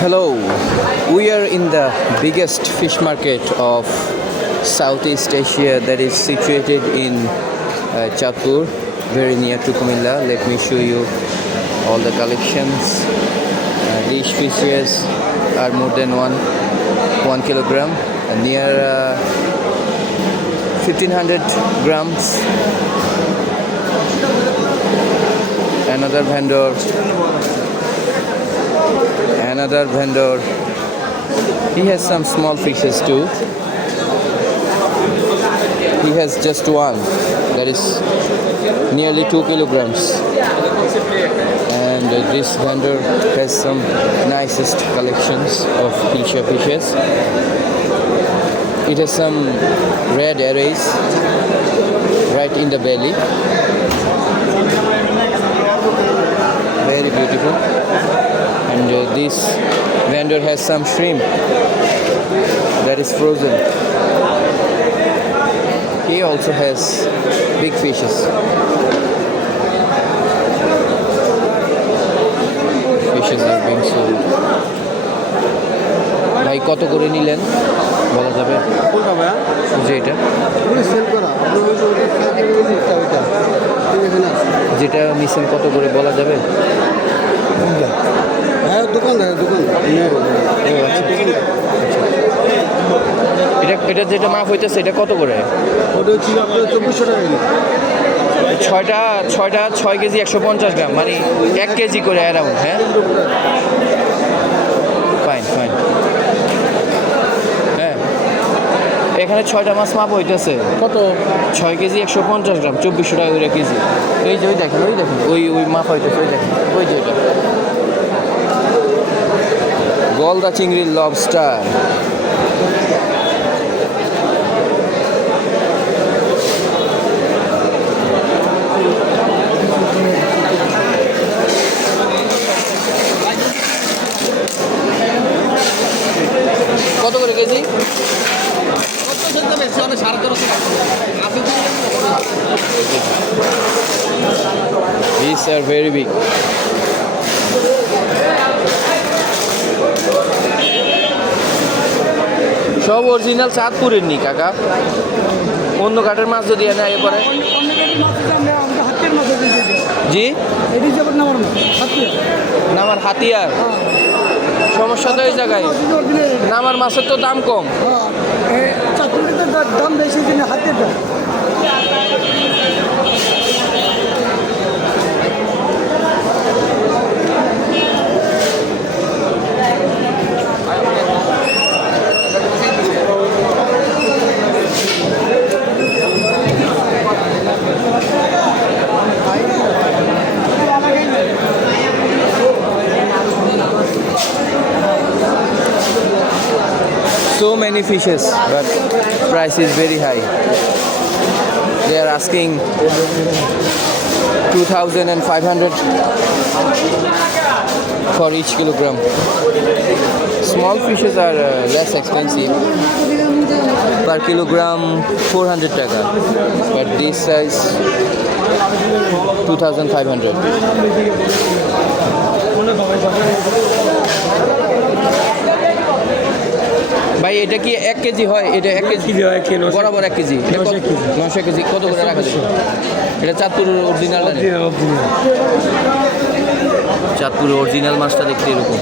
Hello, we are in the biggest fish market of Southeast Asia that is situated in Chatpur, very near to Kumilla. Let me show you all the collections. These fishes are more than 1 kilogram, near 1500 grams. Another vendor, he has some small fishes too. He has just one that is nearly 2 kilograms, and this vendor has some nicest collections of pilchar fishes. It has some red arrays right in the belly, very beautiful. And this vendor has some shrimp that is frozen. He also has big fishes. Fishes are being sold. ভাই কত করে নিলেন বলা যাবে? কোনটা ভাই? যে এটা সেল করা যেটা নিছেন কত করে বলা যাবে? হ্যাঁ দোকানদার এটা যেটা মাপ হইতেছে এটা কত করে? ওটা হচ্ছে আপনার 2400 টাকা। ছয়টা 6 কেজি 150 গ্রাম, মানে 1 কেজি করে অ্যারাউন্ড। হ্যাঁ ফাইন। হ্যাঁ এখানে 6টা মাছ মাপ হইতেছে কত? 6 কেজি 150 গ্রাম, 2400 টাকা করে কেজি। এই যে ওই দেখেন ওই মাপ হইতেছে, ওই দেখেন ওই যে ওইটা গলদা চিংড়ির লবস্টার। কত করে KG? These are very big. সব অরিজিনাল চাঁদপুরের নি কাকা। অন্য ঘাটের মাছ যদি এনে এরপরে জি নামার হাতিয়ার। সমস্যা তো এই জায়গায়, নামার মাছের তো দাম কম। দাম বেশি হাতের দাম। So many fishes, but price is very high. They are asking 2,500 for each kilogram. Small fishes are less expensive. Per kilogram 400 taka, but this size 2,500. ভাই এটা কি 1 কেজি হয়? এটা 1 কেজি হয়, বরাবর 1 কেজি। 900 কেজি কত করে রাখা যায়? এটা চাঁদপুরের অরিজিনাল। চাঁদপুরের অরিজিনাল মাছটা দেখতে এরকম।